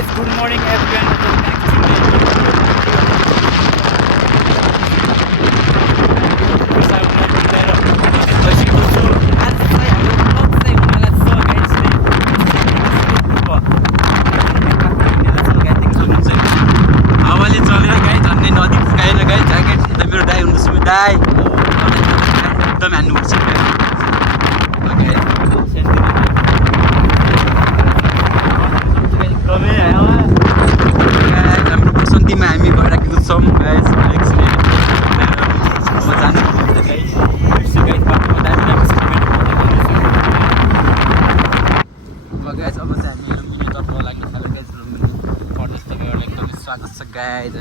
guys, good morning everyone. हावाले चलेर गाई झन्डै नदी पुगाएन गाई ज्याकेट मेरो दाई हुँदैछ मेरो दाई एकदम हान्नुपर्छ हाम्रो बसन्तीमा हामी भइराखेको छौँ गाइस अब जानु गाइस बाटोमा दामी गाइस अब चाहिँ हामी लुम्बिनीतर्फ लाग्नु थाल्यो गाइस लुम्बिनी पर्दछ तपाईँहरूलाई एकदमै स्वागत छ गाइस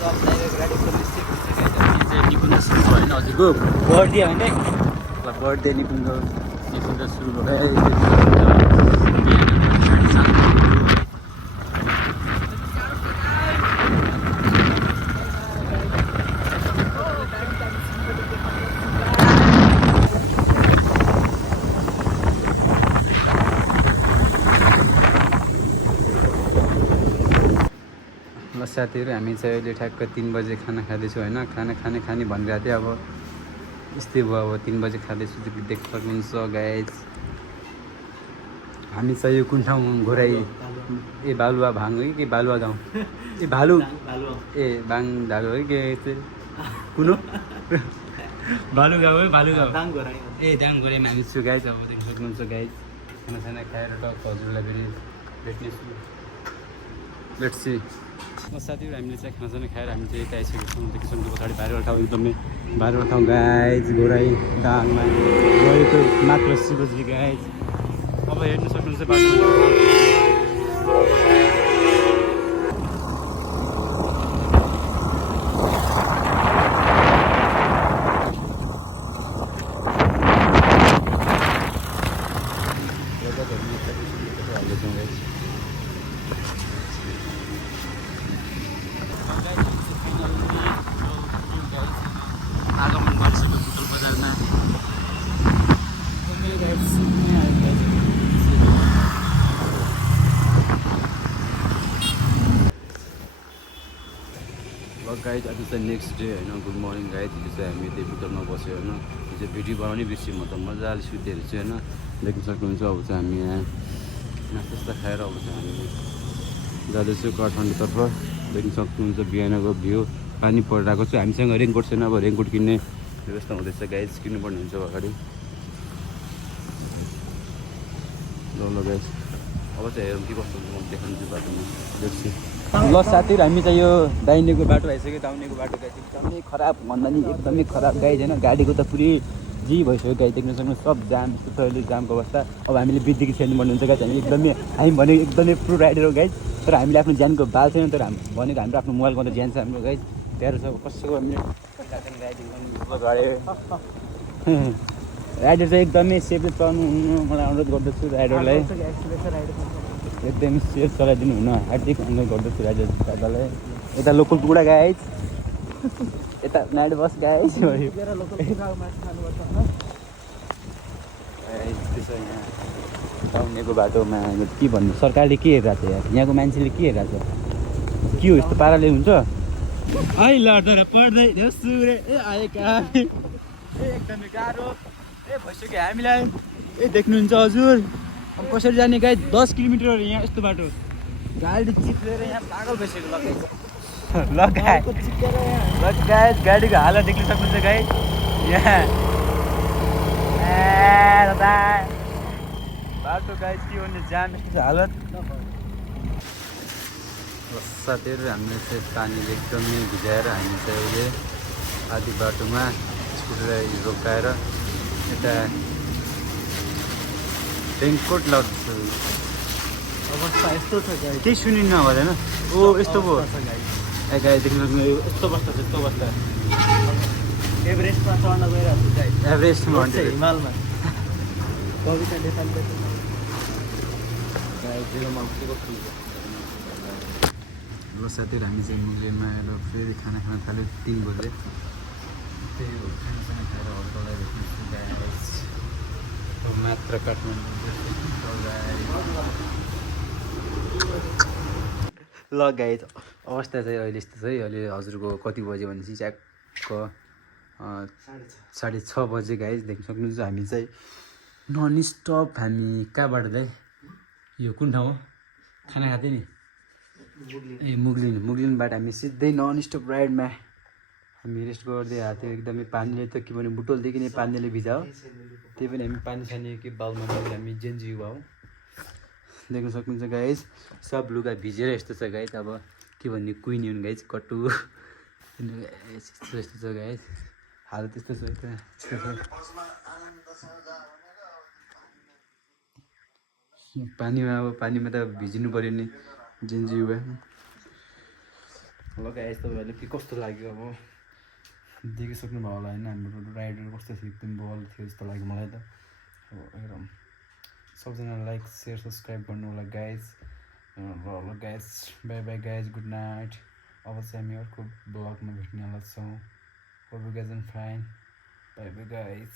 सब ड्राइभर गाडी एकदमै सेफ हुन्छ गाइस चाहिँ निकुञ्ज सुरु भयो होइन हजुरको बढ्दियो भने ल बढ्दै निकुञ्ज सुरु भयो साथीहरू हामी चाहिँ अहिले ठ्याक्क 3 बजे खाना खाँदैछौँ होइन खाना खाने भनिरहेको थियो अब यस्तै भयो अब 3 बजे खाँदैछु देख्न सक्नुहुन्छ गाइस हामी चाहिँ यो कुन ठाउँ घोराइ ए बालुवा भाङ हो कि बालुवा गाउँ ए भालु ए बाङ धालु हो कि कुन हो भालु गाउँ है भालु गाउँ ए दाङ घोराइमा हामी छु गाइस अब देख्न सक्नुहुन्छ गाइस खाना खाएर टक्क हजुरलाई फेरि भेट्नेछु लेट्स सी साथीहरू हामीले चाहिँ खानासाना खाएर हामी चाहिँ यता आइसकेको छौँ देखि सक्नु पछाडि भाइरल ठाउँ एकदमै भाइरल ठाउँ गाइस घोराइ दाङमा गएको मात्र शिवजी गाइस अब हेर्नु सक्नुहुन्छ बाटोमा आगमन गरिसक्यो बुटोल बजारमा गाइज आज चाहिँ नेक्स्ट डे होइन गुड मर्निङ गाइज हिजो चाहिँ हामी त्यही बुटोलमा बस्यो होइन हिजो भिडियो बनाउने बिर्स्यौँ म त मजाले सुतेहरू चाहिँ होइन देख्न सक्नुहुन्छ अब चाहिँ हामी यहाँ नास्ता खाएर अब चाहिँ हामी जाँदैछौँ काठमाडौँतर्फ देख्न सक्नुहुन्छ बिहानको भ्यू पानी परिरहेको छ हामीसँग रेनकोट छैन अब रेनकोट किन्ने व्यवस्था हुँदैछ गाइज किन्नुपर्ने हुन्छ अगाडि ल गाइज अब चाहिँ हेरौँ के कस्तो हुन्छ म देखाउँछु बाटोमा देख्छु ल साथीहरू हामी चाहिँ यो दाहिनेको बाटो आइसक्यो दाहिनेको बाटो गाइज एकदमै खराब भन्दा नि एकदमै खराब गाइज होइन गाडीको त पुरै जी भइसक्यो गाई देख्न सक्नु सब जाम यस्तो छ अहिले जामको अवस्था अब हामीले बित्तिकै छेड्नुपर्ने हुन्छ गाइज हामी एकदमै हामी भनेको एकदमै प्रो राइडर हो गाइज तर हामीले आफ्नो ज्यानको बाल छैन तर हामी भनेको हाम्रो आफ्नो मोबाइलको त ज्यान छ हाम्रो गाइज 1300 कसैको मिनट राइडर चाहिँ एकदमै सेफली चलाउनु हुनु मलाई अनुरोध गर्दछु राइडरलाई एकदमै सेफ चलाइदिनु हुन हार्दिक अनुरोध गर्दछु राइडर दादालाई यता लोकल कुखुरा गाइज यता नाइट बस गाइज त्यसो यहाँ आउनेको बाटोमा के भन्नु सरकारले के हेरिरहेको छ यहाँको मान्छेले के हेरिरहेको छ के हो यस्तो पाराले हुन्छ है लड्दा पर्दैन सुरे ए आएका एकदमै गाह्रो ए भइसक्यो हामीलाई ए देख्नुहुन्छ हजुर अब कसरी जाने गाई 10 किलोमिटर यहाँ यस्तो बाटो गाडी चिप्लेर यहाँ पागल भइसक्यो लगाए गाडीको हालत देख्न सक्नुहुन्छ गाई यहाँ दादा बाटो गाई के भन्ने जाम यस्तो हालत साथीहरू हामीले चाहिँ पानीले एकदमै भिजाएर हामी चाहिँ अहिले आधी बाटोमा स्कुटरलाई रोकाएर यता रेनकोट लाउँछु अवस्था यस्तो छ केही सुनिन्न भएन ओ यस्तो पो ए गाई देख्नु यस्तो अवस्था छ यस्तो अवस्था एभरेस्टमा चढ्न गइरहेको छु एभरेस्टमा हिमालमा कविता नेपाली ल साथीहरू हामी चाहिँ मुगलीमा आएर फेरि खाना खान थाल्यो 3 बजे त्यही हो खानासाना खाएर हल्कालाई भेट्नु मात्र काठमाडौँ ल गाइज अवस्था चाहिँ अहिले यस्तो छ है। अहिले हजुरको कति बज्यो भनेपछि ट्याक्क 6:30 बजे गाइज देख्न सक्नुहुन्छ। हामी चाहिँ नन स्टप हामी कहाँबाट चाहिँ यो कुन ठाउँ हो खाना खाँदै नि ए मुगलिनबाट हामी सिधै नन स्टप राइडमा हामी रेस्ट गर्दै आएको थियो। एकदमै पानीले त के भने बुटोलदेखि नै पानीले भिजायो। त्यही पनि हामी पानी सानी के बालमा हामी जेन्जी युवा हो। देख्न सक्नुहुन्छ गाइज सब लुगा भिजेर यस्तो छ गाइज। अब के भन्ने क्विन हुन् गाइज कटु यस्तो छ गाइज। हाल त्यस्तो छ पानीमा। अब पानीमा त भिजिनु पऱ्यो नि जेन्जी युवा। ल गाइज तपाईँहरूले के कस्तो लाग्यो अब देखिसक्नु भयो होला होइन। हाम्रो राइडर कस्तो थियो एकदम बल थियो जस्तो लाग्यो मलाई त। अब एकदम सबजना लाइक सेयर सब्सक्राइब गर्नु होला गाइज। ल guys by by guys good night. अब चाहिँ हामी अर्को ब्लगमा भेट्नेवाला छौँ। Hope you guys and fine by by guys.